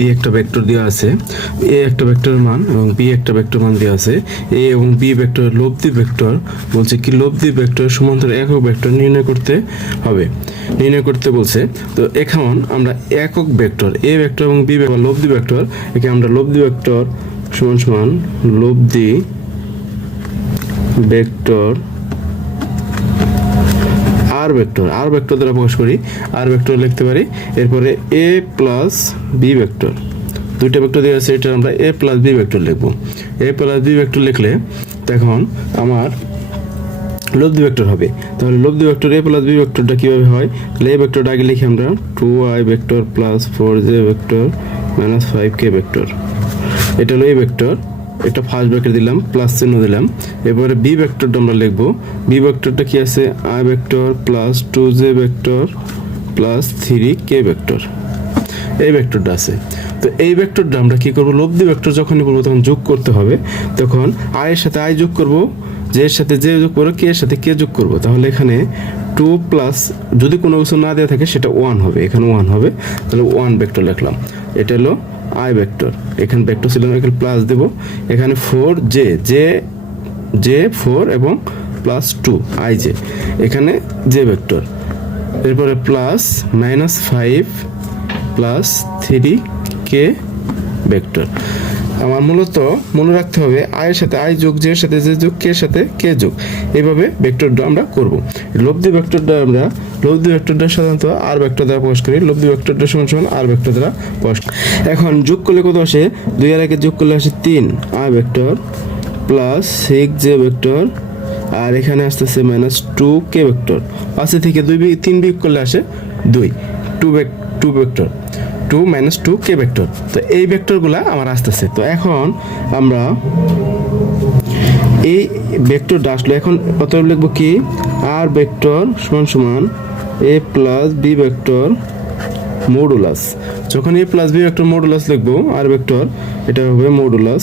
B একটা vector দেওয়া আছে, এ একটা ভেক্টরের মান এবং বি একটা ভেক্টর মান দেওয়া আছে। এ এবং বি ভেক্টর লব্ধি ভেক্টর বলছে কি লব্ধি ভেক্টর সমান্তরাল একক ভেক্টর নির্ণয় করতে হবে, নির্ণয় করতে বলছে। তো এখন আমরা একক ভেক্টর এ ভেক্টর এবং বি ভেক্টর লব্ধি ভেক্টর, একে আমরা লব্ধি ভেক্টর সমান সমান লব্ধি ভেক্টর আর ভেক্টর দ্বারা প্রকাশ করি। আর ভেক্টর লিখতে পারি, এরপরে এ প্লাস বি ভেক্টর, দুইটা ভেক্টর দেওয়া আছে, এটা আমরা এ প্লাস বি ভেক্টর লিখবো। এ প্লাস বি ভেক্টর লিখলে তখন আমার লব্ধি ভেক্টর হবে। তাহলে লব্ধি ভেক্টর এ প্লাস বি ভেক্টরটা কীভাবে হয়, তাহলে এ ভেক্টরটা আগে লিখি আমরা 2i vector plus 4j vector minus 5k vector, এটা হলো এ ভেক্টর। একটা ফার্স্ট ব্র্যাকেট দিলাম, প্লাস চিহ্ন দিলাম। এবারে বি ভেক্টরটা আমরা লিখবো। বি ভেক্টরটা কি আছে, I vector plus 2j vector plus 3k vector, এই ভেক্টরটা আছে। তো এই ভেক্টরটা আমরা কি করব, লব্ধি ভেক্টর যখনই বলবো তখন যোগ করতে হবে। তখন আই এর সাথে আই যোগ করব, জে এর সাথে জে যোগ করবো, কে এর সাথে কে যোগ করব। তাহলে এখানে 2 প্লাস যদি কোনো কিছু না দেওয়া থাকে সেটা 1 হবে, এখানে 1 হবে। তাহলে 1 ভেক্টর লিখলাম, এটা হলো আই ভেক্টর। এখানে ভেক্টর ছিল না, এখানে প্লাস দেব। এখানে 4j জে 4 এবং প্লাস 2 আই জে, এখানে জে ভেক্টর। এরপরে plus minus 5 plus 3k vector. আমার মূলত মনে রাখতে হবে আয়ের সাথে আই যোগ, জে এর সাথে জে যোগ, কে এর সাথে কে যোগ, এইভাবে ভেক্টরটা আমরা করব। লব্ধি ভেক্টরটা আমরা লব্ধি ভেক্টরটা সাধারণত আর ভেক্টর দ্বারা প্রকাশ করি। লব্ধি ভেক্টরটা সমান সমান আর ভেক্টর দ্বারা প্রকাশ। এখন যোগ করলে কত আসে, 2 আর 1 যোগ করলে আসে 3 I vector plus 6j vector, আর এখানে আসতেছে মাইনাস 2k ভেক্টর। পাশে থেকে 3 বিয়োগ করলে আসে 2 ভেক্টর 2 মাইনাস 2k ভেক্টর। তো এই ভেক্টরগুলা আমার আসতেছে। তো এখন আমরা এই ভেক্টরটা আসলো, এখন অতএব লিখবো কি, আর ভেক্টর সমান সমান এ প্লাস বি ভেক্টর মডুলাস। যখন এ প্লাস বি ভেক্টর মডুলাস লিখবো আর ভেক্টর, এটা হবে মডুলাস।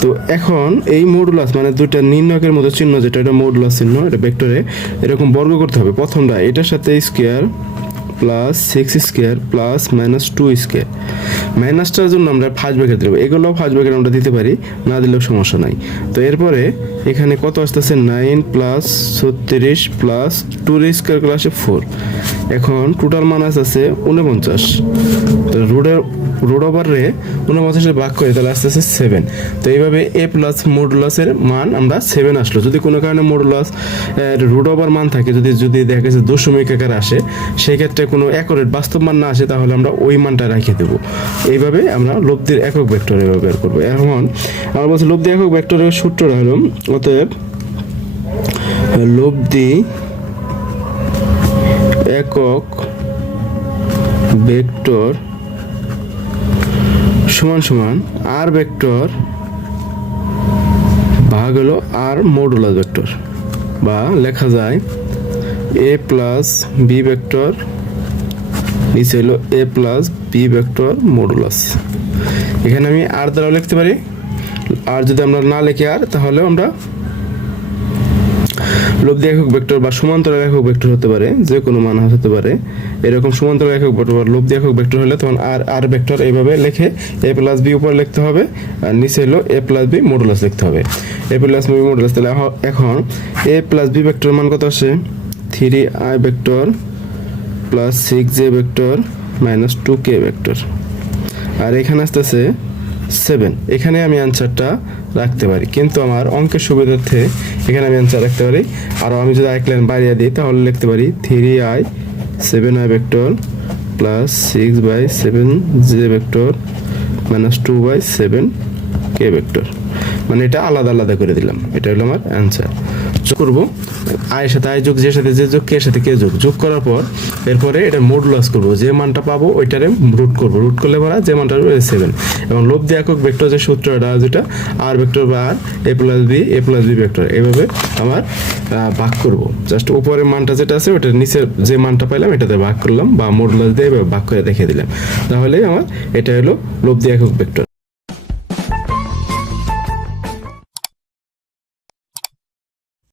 তো এখন এই মডুলাস মানে দুইটা নির্ণয়কের মতো চিহ্ন যেটা, এটা মডুলাস চিহ্ন, এটা ভেক্টরে এরকম বর্গ করতে হবে। প্রথমটা এটার সাথে square plus 6 square plus minus 2 square. মাইনাসটার জন্য আমরা ফার্স্ট ব্র্যাকেট দেবো, এগুলো ফার্স্ট ব্র্যাকেট আমরা দিতে পারি, না দিলেও সমস্যা নাই। তো এরপরে এখানে কত আসতেছে, 9 প্লাস 36 প্লাস 2 স্কোয়ার করলে আসে 4। এখন টোটাল মান আছে 49। তো রুট ওভার রে 49 ভাগ করে তাহলে আসতেছে 7। তো এইভাবে এ প্লাস মডুলাসের মান আমরা 7 আসলো। যদি কোনো কারণে মডুলাস রুট ওভার মান থাকে, যদি দেখা গেছে দশমিক আকার আসে, সেই ক্ষেত্রে কোনো অ্যাকুরেট বাস্তব মান না আসে, তাহলে আমরা ওই মানটা রেখে দেবো। এইভাবে আমরা লব্ধির একক ভেক্টর এভাবে বের করবো। এখন আমরা বলছি লব্ধি একক ভেক্টরের সূত্রটা হলো, অতএব লব্ধি একক ভেক্টর সমান সমান আর ভেক্টর ভাগ হলো আর মডুলাস ভেক্টর, বা লেখা যায় এ প্লাস বি ভেক্টর নিচে হলো এ প্লাস বি ভেক্টর মডুলাস। এখানে আমি আর দ্বারাও লিখতে পারি, আর যদি আমরা না লিখি আর, তাহলে আমরা লব্ধি একক ভেক্টর বা সমান্তরাল একক ভেক্টর হতে পারে, যে কোনো মান হতে পারে। এরকম সমান্তরাল একক ভেক্টর বা লব্ধি একক ভেক্টর হলে তখন আর ভেক্টর এইভাবে লিখে এ প্লাস বি উপরে লিখতে হবে, আর নিচে হলো এ প্লাস বি মডুলাস লিখতে হবে, এ প্লাস বি মডুলাস। তাহলে এখন এ প্লাস বি ভেক্টর মান কত আসে, 3i vector plus 6j vector minus 2k vector, আর এখানে আসতেছে 7। এখানে আমি অ্যান্সারটা রাখতে পারি, কিন্তু আমার অঙ্কের সুবিধার্থে এখানে আমি অ্যান্সার রাখতে পারি। আর আমি যদি এক লাইন বাড়িয়ে দিই তাহলে লিখতে পারি 3i 7i vector plus 6/7j vector minus 2/7k vector. মানে এটা আলাদা আলাদা করে দিলাম, এটা হলো আমার অ্যান্সার। করবো আয়ের সাথে আয় যোগ, জে সাথে জে যোগ, কে এর সাথে কে যোগ করার পর এরপরে এটা মডুলাস করবো, যে মানটা পাবো ওইটারে রুট করবো, রুট করলে পরে যে মানটা 7। এবং লব্ধি একক ভেক্টর যে সূত্রটা, যেটা আর ভেক্টর বা আর এ প্লাস বি ভেক্টর, এইভাবে আমার ভাগ করবো। জাস্ট উপরের মানটা যেটা আছে ওইটার নিচে যে মানটা পাইলাম এটাতে ভাগ করলাম, বা মডুলাস দিয়ে ভাগ করে দেখিয়ে দিলাম। তাহলে আমার এটা হলো লব্ধি একক ভেক্টর।